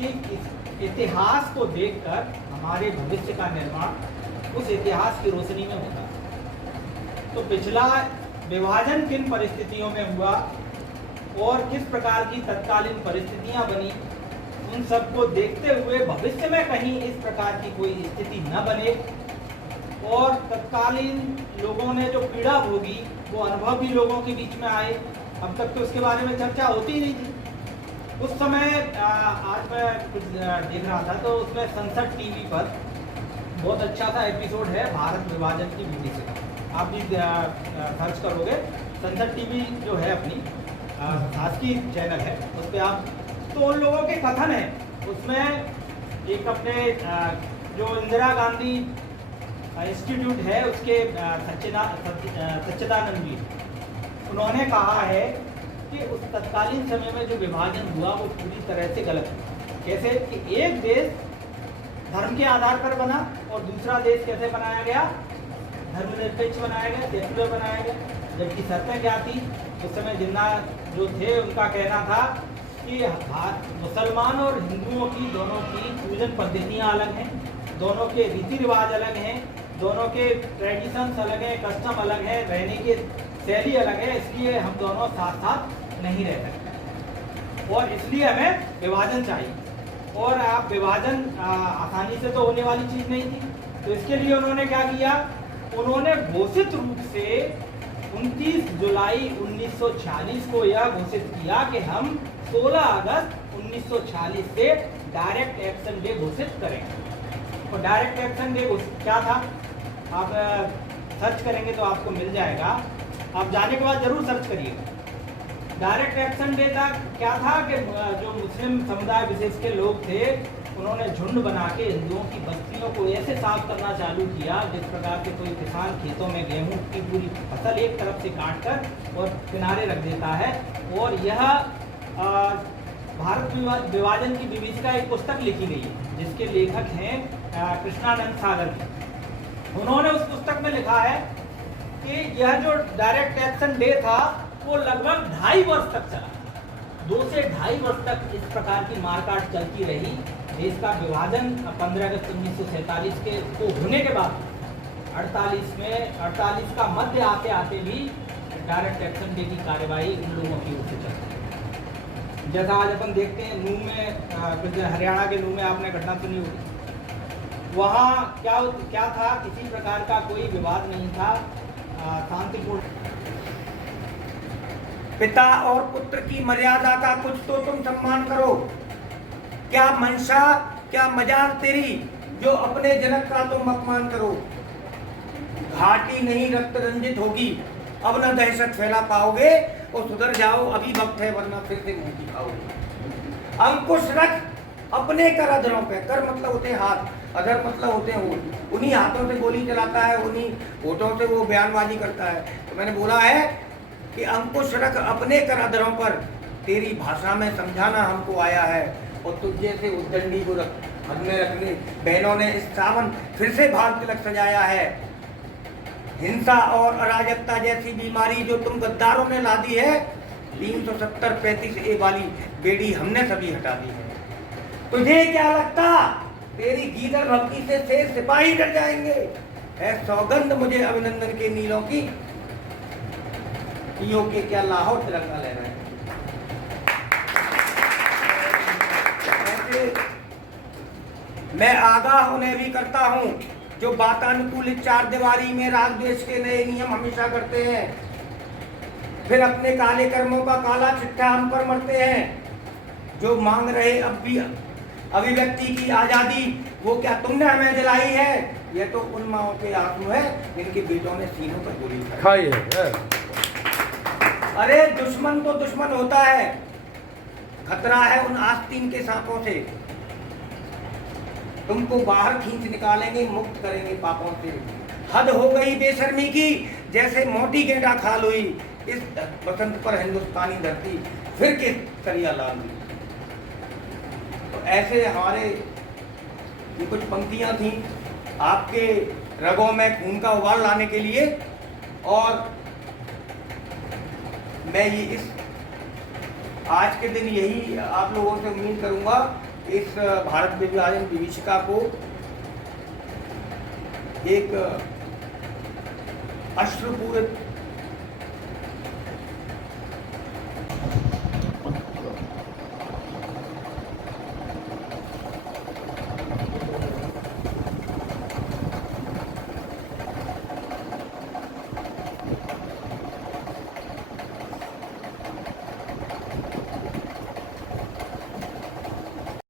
कि इस इतिहास को देखकर हमारे भविष्य का निर्माण उस इतिहास की रोशनी में होता है। तो पिछला विभाजन किन परिस्थितियों में हुआ और किस प्रकार की तत्कालीन परिस्थितियां बनी, उन सबको देखते हुए भविष्य में कहीं इस प्रकार की कोई स्थिति न बने और तत्कालीन लोगों ने जो पीड़ा भोगी वो अनुभव भी लोगों के बीच में आए। अब तक तो उसके बारे में चर्चा होती ही नहीं थी। उस समय आज मैं कुछ देख रहा था तो उसमें संसद टीवी पर बहुत अच्छा सा एपिसोड है भारत विभाजन की BBC का, आप भी सर्च करोगे। संसद टीवी जो है अपनी शासकीय चैनल है, उस पर आप, तो उन लोगों के कथन है उसमें एक अपने जो इंदिरा गांधी इंस्टीट्यूट है उसके सच्चिदानंद जी, उन्होंने कहा है कि उस तत्कालीन समय में जो विभाजन हुआ वो पूरी तरह से गलत है। कैसे कि एक देश धर्म के आधार पर बना और दूसरा देश कैसे बनाया गया, धर्मनिरपेक्ष बनाया गया, सेक्युलर बनाया गया। जबकि शर्तें क्या थी उस समय, जिन्ना जो थे उनका कहना था कि मुसलमान और हिंदुओं की दोनों की पूजन पद्धतियाँ अलग हैं, दोनों के रीति रिवाज अलग हैं, दोनों के ट्रेडिशंस अलग हैं, कस्टम अलग है, रहने की शैली अलग है, इसलिए हम दोनों साथ साथ नहीं रह सकते और इसलिए हमें विभाजन चाहिए। और आप विभाजन आसानी से तो होने वाली चीज़ नहीं थी, तो इसके लिए उन्होंने क्या किया, उन्होंने घोषित रूप से 29 जुलाई 1946 को यह घोषित किया कि हम 16 अगस्त 1946 से डायरेक्ट एक्शन डे घोषित करेंगे। और डायरेक्ट एक्शन डे क्या था, आप सर्च करेंगे तो आपको मिल जाएगा, आप जाने के बाद जरूर सर्च करिएगा। डायरेक्ट एक्शन डे था क्या था कि जो मुस्लिम समुदाय विशेष के लोग थे उन्होंने झुंड बना के हिंदुओं की बस्तियों को ऐसे साफ करना चालू किया जिस प्रकार से कोई किसान खेतों में गेहूं की पूरी फसल एक तरफ से काट कर और किनारे रख देता है। और यह भारत विभाजन की BBC का एक पुस्तक लिखी गई है जिसके लेखक हैं कृष्णानंद सागर जी। उन्होंने उस पुस्तक में लिखा है कि यह जो डायरेक्ट एक्शन डे था वो लगभग 2.5 वर्ष तक चला, 2 से 2.5 वर्ष तक इस प्रकार की मारकाट चलती रही। देश का विभाजन 15 अगस्त 1947 के को होने के बाद 48 का मध्य आते आते भी डायरेक्ट एक्शन डे की कार्यवाही उन लोगों की ओर से चलती। जैसा आज अपन देखते हैं नूह में, हरियाणा के नूह में आपने घटना सुनी होगी, वहाँ क्या था, किसी प्रकार का कोई विवाद नहीं था, शांतिपूर्ण। पिता और पुत्र की मर्यादा का कुछ तो तुम सम्मान करो। क्या मंशा, क्या मजाल तेरी जो अपने जनक का तुम अपमान करो। घाटी नहीं रक्त रंजित होगी, अब न दहशत फैला पाओगे, और सुधर जाओ अभी वक्त है वरना फिर से मुंह दिखाओगे। अंकुश रख अपने कर अधरों पे, कर मतलब होते हैं हाथ, अधर मतलब होते हैं होठ। उन्हीं हाथों से गोली चलाता है, उन्हीं होठों से वो बयानबाजी करता है। तो मैंने बोला है कि अंकुश रख अपने कर अधरों पर, तेरी भाषा में समझाना हमको आया है, और तुझे से उद्दंडी को हद में रखने बहनों ने इस सावन फिर से भाग तिलक सजाया है। हिंसा और अराजकता जैसी बीमारी जो तुम गद्दारों ने ला दी है, 370-35A वाली बेड़ी हमने सभी हटा दी है। तुझे क्या लगता तेरी गीदड़ भक्ति से शेर सिपाही डर जाएंगे? है सौगंध मुझे अभिनंदन के नीलों की, पीओ के क्या लाहौर तिरंगा ले रहे हैं। मैं आगाह उन्हें भी करता हूं जो वातानुकूलित 4 दीवारी में राग द्वेष के नए नियम हमेशा करते हैं, फिर अपने काले कर्मों का काला चिट्ठा हम पर मरते हैं। जो मांग रहे अब भी अभिव्यक्ति की आजादी, वो क्या तुमने हमें दिलाई है? ये तो उन माओं के आंसू है जिनके बेटों ने सीनों पर गोली खाई है। अरे दुश्मन तो दुश्मन होता है, खतरा है उन आस्तीन के सांपों से। तुमको बाहर खींच निकालेंगे, मुक्त करेंगे पापों से। हद हो गई बेशर्मी की, जैसे मोटी गेंडा खाल हुई। इस बसंत पर हिंदुस्तानी धरती फिर के करिया लाल हुई। तो ऐसे हमारे ये कुछ पंक्तियां थी आपके रगों में खून का उबाल लाने के लिए। और मैं ये इस आज के दिन यही आप लोगों से उम्मीद करूंगा इस भारत विभाजन विभीषिका को एक अश्रुपूरित